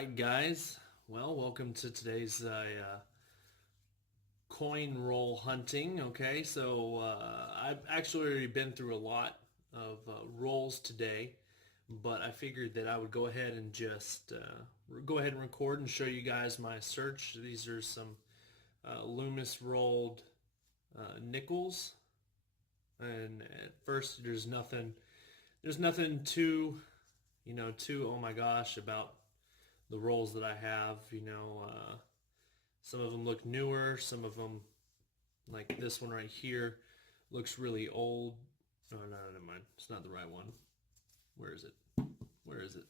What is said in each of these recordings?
Alright guys, well welcome to today's coin roll hunting. Okay, so I've actually already been through a lot of rolls today, but I figured that I would go ahead and just go ahead and record and show you guys my search. These are some Loomis rolled nickels, and at first there's nothing too, too oh my gosh about the rolls that I have. Some of them look newer. Some of them, like this one right here, looks really old. Oh, no, never mind. It's not the right one. Where is it? Where is it?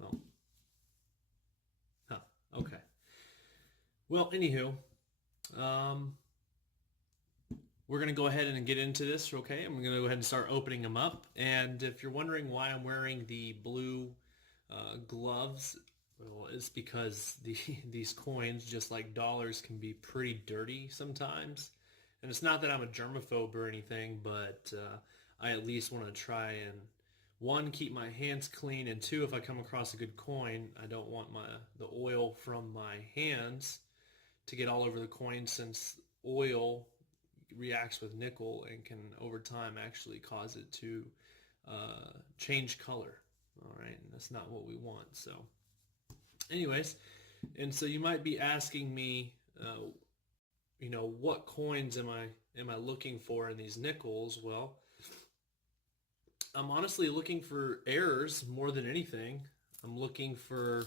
Well, huh. Okay. Well, anywho, um, we're going to go ahead and get into this, okay? I'm going to go ahead and start opening them up. And if you're wondering why I'm wearing the blue gloves, well, it's because these coins, just like dollars, can be pretty dirty sometimes. And it's not that I'm a germaphobe or anything, but I at least want to try and, one, keep my hands clean, and two, if I come across a good coin, I don't want the oil from my hands to get all over the coin, since oil reacts with nickel and can over time actually cause it to change color. All right, and that's not what we want. So anyways, and so you might be asking me, what coins am I looking for in these nickels? Well, I'm honestly looking for errors more than anything. I'm looking for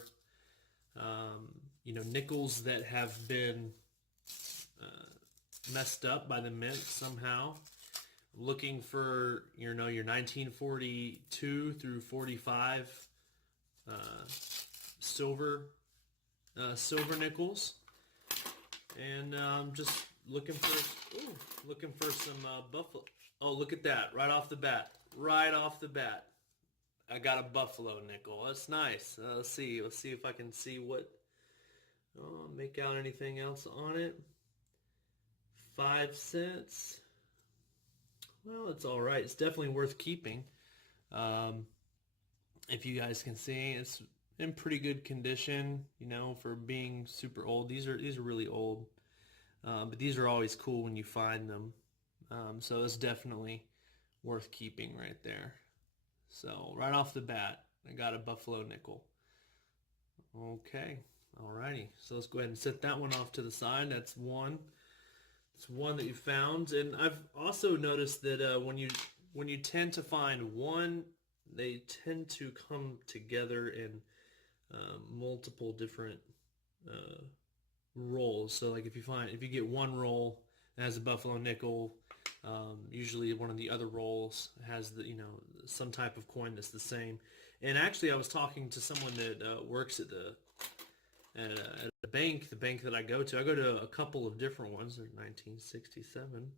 nickels that have been messed up by the mint somehow. I'm looking for your 1942 through 45 silver nickels, and just looking for some buffalo. Oh, look at that! Right off the bat, I got a buffalo nickel. That's nice. Let's see if I can see what. Make out anything else on it. 5 cents. Well, it's all right. It's definitely worth keeping. Um, if you guys can see, it's in pretty good condition, for being super old. These are really old, but these are always cool when you find them. So it's definitely worth keeping right there. So right off the bat, I got a buffalo nickel. Okay, alrighty. So let's go ahead and set that one off to the side. That's one. It's one that you found, and I've also noticed that when you tend to find one, they tend to come together in multiple different uh, rolls. So like if you get one roll that has a buffalo nickel, usually one of the other rolls has some type of coin that's the same. And actually, I was talking to someone that works at a bank, the bank that I go to. I go to a couple of different ones. They're 1967.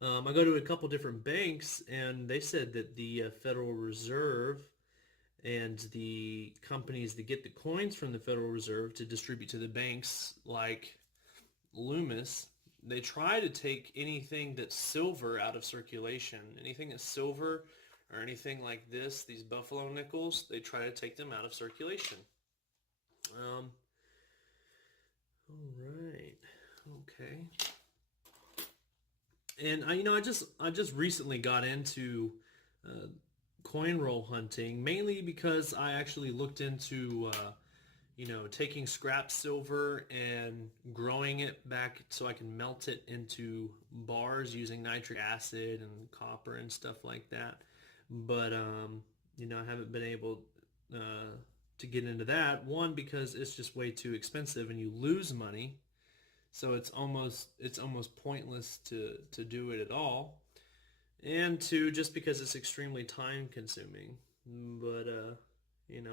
I go to a couple different banks, and they said that the Federal Reserve and the companies that get the coins from the Federal Reserve to distribute to the banks, like Loomis, they try to take anything that's silver out of circulation. Anything that's silver or anything like this, these buffalo nickels, they try to take them out of circulation. All right. Okay. And I just recently got into coin roll hunting, mainly because I actually looked into taking scrap silver and growing it back so I can melt it into bars using nitric acid and copper and stuff like that. But I haven't been able to get into that. One, because it's just way too expensive and you lose money, so it's almost pointless to do it at all. And two, just because it's extremely time consuming. But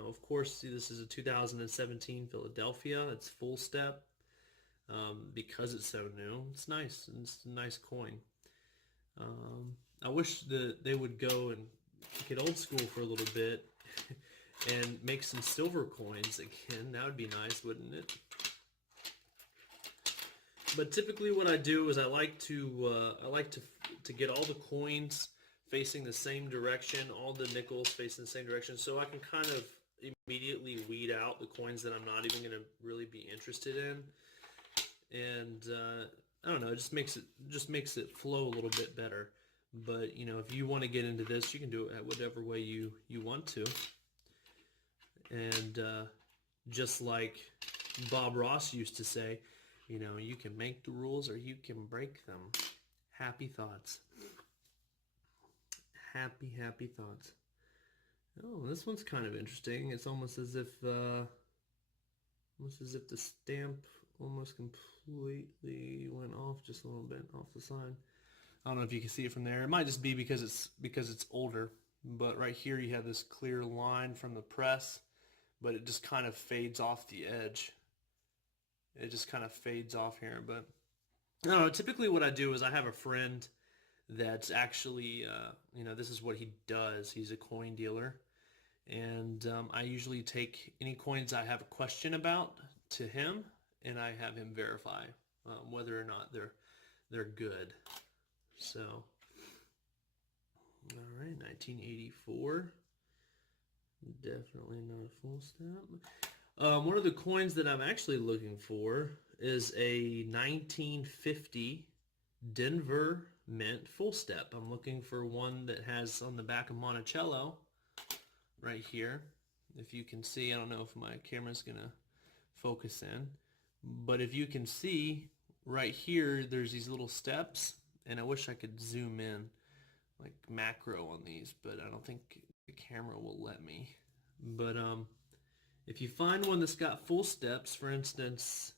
of course, see, this is a 2017 Philadelphia. It's full step. Because it's so new. It's nice. It's a nice coin. I wish that they would go and get old school for a little bit and make some silver coins again. That would be nice, wouldn't it? But typically, what I do is I like to get all the coins facing the same direction, all the nickels facing the same direction, so I can kind of immediately weed out the coins that I'm not even going to really be interested in. And I don't know, it just makes it flow a little bit better. But you know, if you want to get into this, you can do it whatever way you want to. And just like Bob Ross used to say, you know, you can make the rules or you can break them. Happy thoughts. Happy, happy thoughts. Oh, this one's kind of interesting. It's almost as if the stamp almost completely went off just a little bit off the side. I don't know if you can see it from there. It might just be because it's older. But right here you have this clear line from the press, but it just kind of fades off the edge. It just kind of fades off here. But I don't know. Typically what I do is I have a friend that's actually, you know, this is what he does. He's a coin dealer. And I usually take any coins I have a question about to him, and I have him verify whether or not they're good. So, all right, 1984. Definitely not a full step. One of the coins that I'm actually looking for is a 1950 Denver Mint full step. I'm looking for one that has on the back of Monticello right here. If you can see, I don't know if my camera's gonna focus in, but if you can see right here, there's these little steps, and I wish I could zoom in like macro on these, but I don't think the camera will let me. But if you find one that's got full steps, for instance,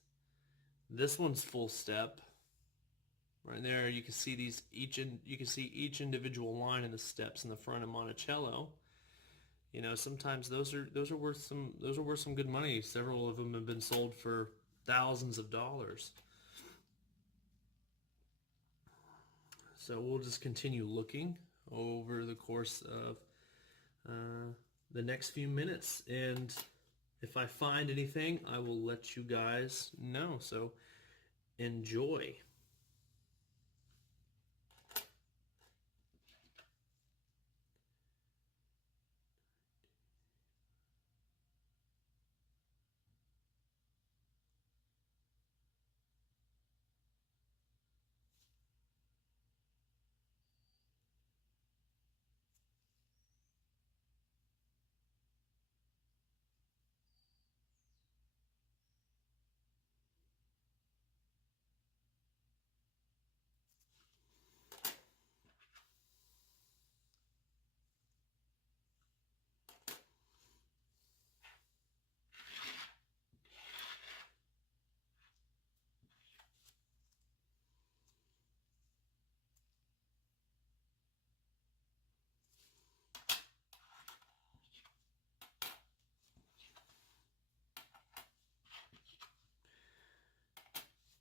this one's full step. Right there, you can see you can see each individual line in the steps in the front of Monticello. You know, sometimes those are worth some good money. Several of them have been sold for thousands of dollars. So we'll just continue looking over the course of the next few minutes, and if I find anything, I will let you guys know. So enjoy.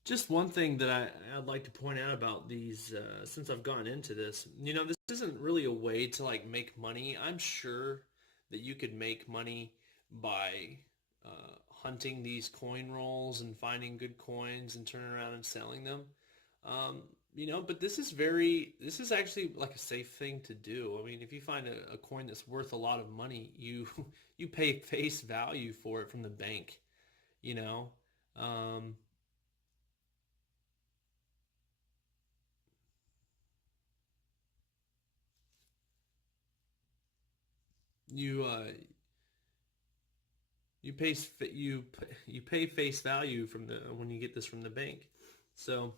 Just one thing that I'd like to point out about these, since I've gone into this, you know, this isn't really a way to like make money. I'm sure that you could make money by hunting these coin rolls and finding good coins and turning around and selling them. You know, but this is actually like a safe thing to do. I mean, if you find a coin that's worth a lot of money, you you pay face value for it from the bank, you know. Um, you you pay you pay face value from the when you get this from the bank. So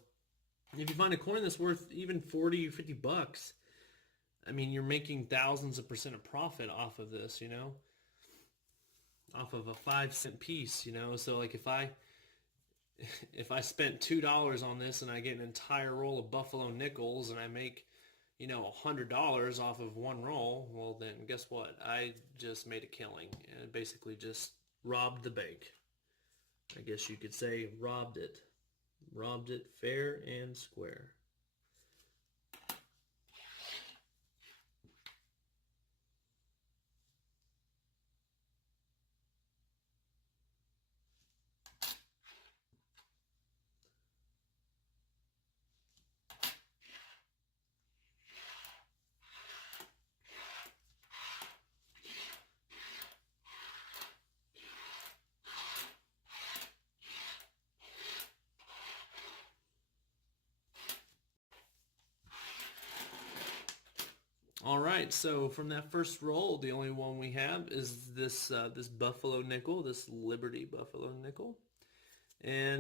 if you find a coin that's worth even 40 or 50 bucks, I mean, you're making thousands of percent of profit off of this, you know, off of a 5 cent piece, you know. So like if I spent $2 on this and I get an entire roll of Buffalo nickels and I make, you know, $100 off of one roll, well then guess what? I just made a killing and basically just robbed the bank. I guess you could say robbed it. Robbed it fair and square. All right, so from that first roll, the only one we have is this Buffalo nickel, this Liberty Buffalo nickel, and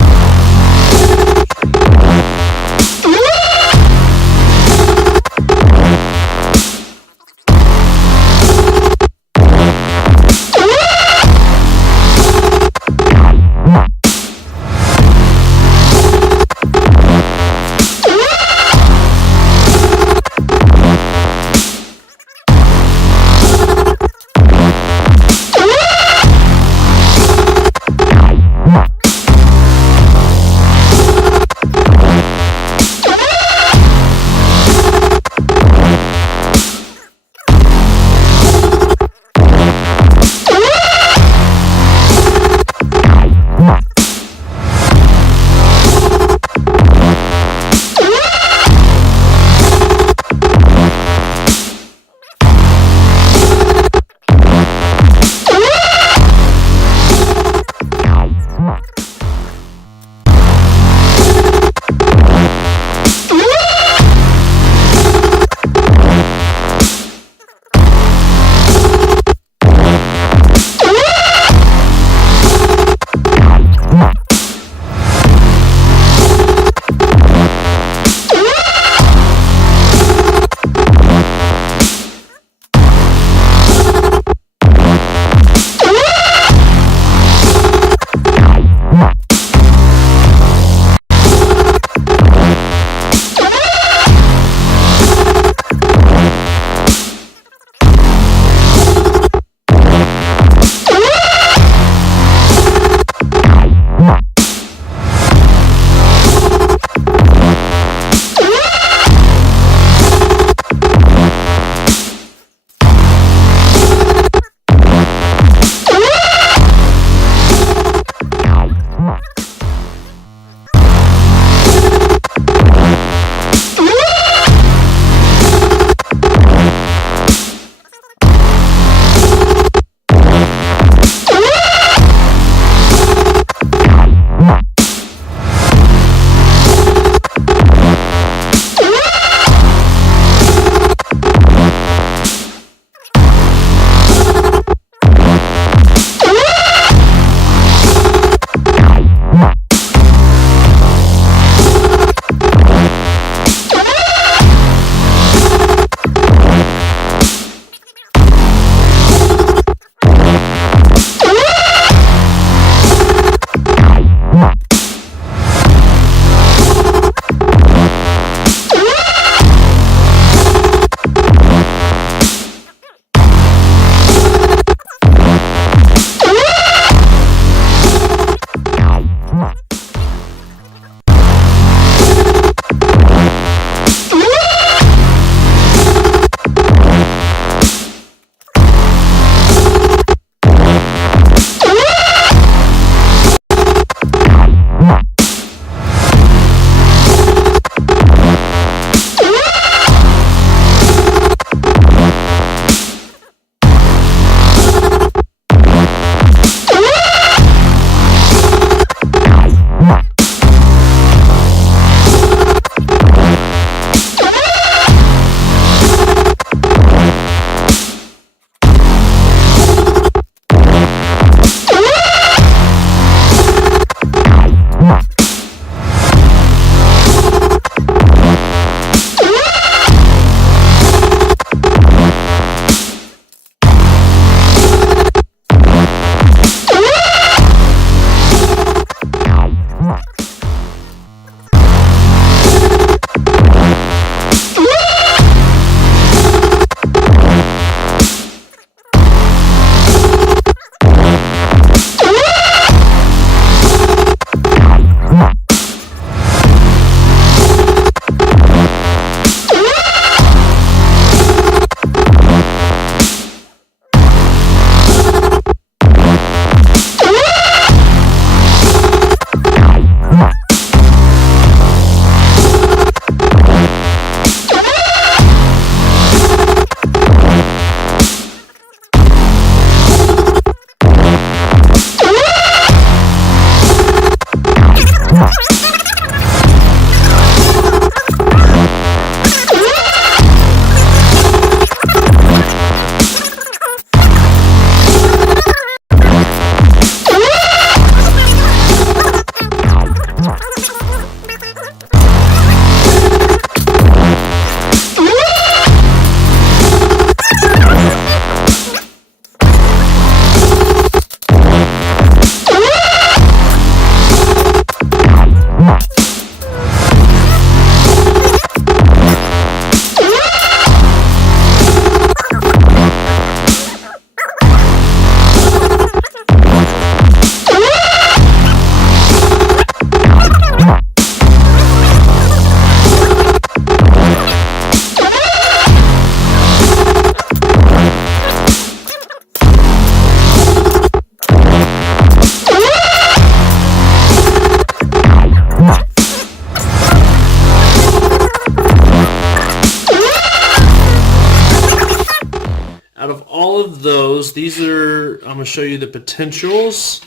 all of those. These are, I'm going to show you the potentials.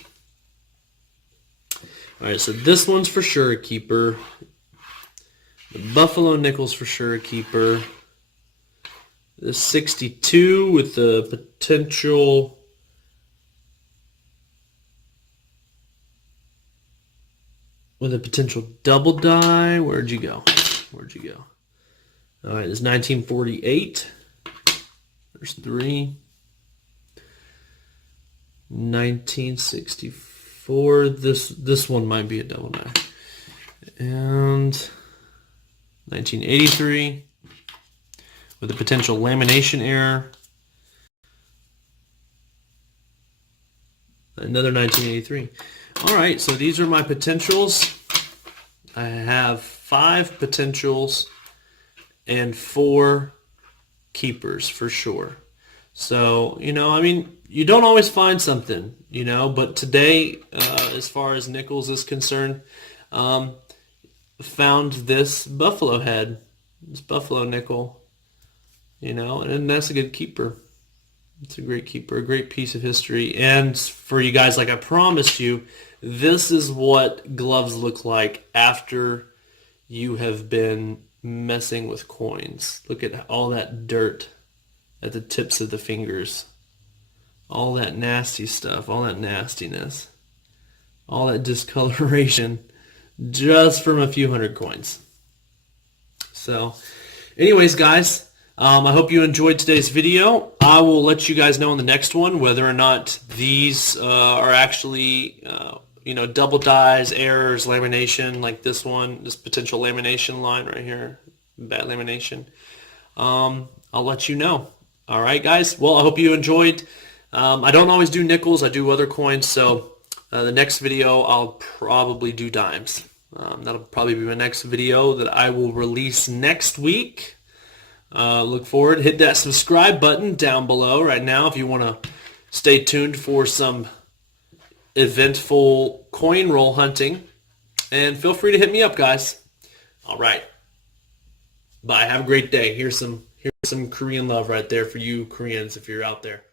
All right, so this one's for sure a keeper. The Buffalo Nickel's for sure a keeper. The 62 with the potential double die. Where'd you go? Where'd you go? All right, this 1948. There's 3. 1964. This one might be a double die. And 1983 with a potential lamination error. Another 1983. All right, so these are my potentials. I have 5 potentials and 4 keepers for sure. So, you know, I mean, you don't always find something, you know, but today, as far as Nickels is concerned, found this Buffalo head, this Buffalo Nickel, you know, and that's a good keeper. It's a great keeper, a great piece of history. And for you guys, like I promised you, this is what gloves look like after you have been messing with coins. Look at all that dirt at the tips of the fingers. All that nasty stuff, all that nastiness, all that discoloration just from a few hundred coins. So anyways, guys, I hope you enjoyed today's video. I will let you guys know in the next one whether or not these are actually you know, double dies, errors, lamination, like this one, this potential lamination line right here, bad lamination. I'll let you know. All right, guys. Well, I hope you enjoyed. I don't always do nickels. I do other coins. So the next video, I'll probably do dimes. That'll probably be my next video that I will release next week. Look forward. Hit that subscribe button down below right now if you want to stay tuned for some eventful coin roll hunting. And feel free to hit me up, guys. All right. Bye. Have a great day. Here's some Korean love right there for you Koreans if you're out there.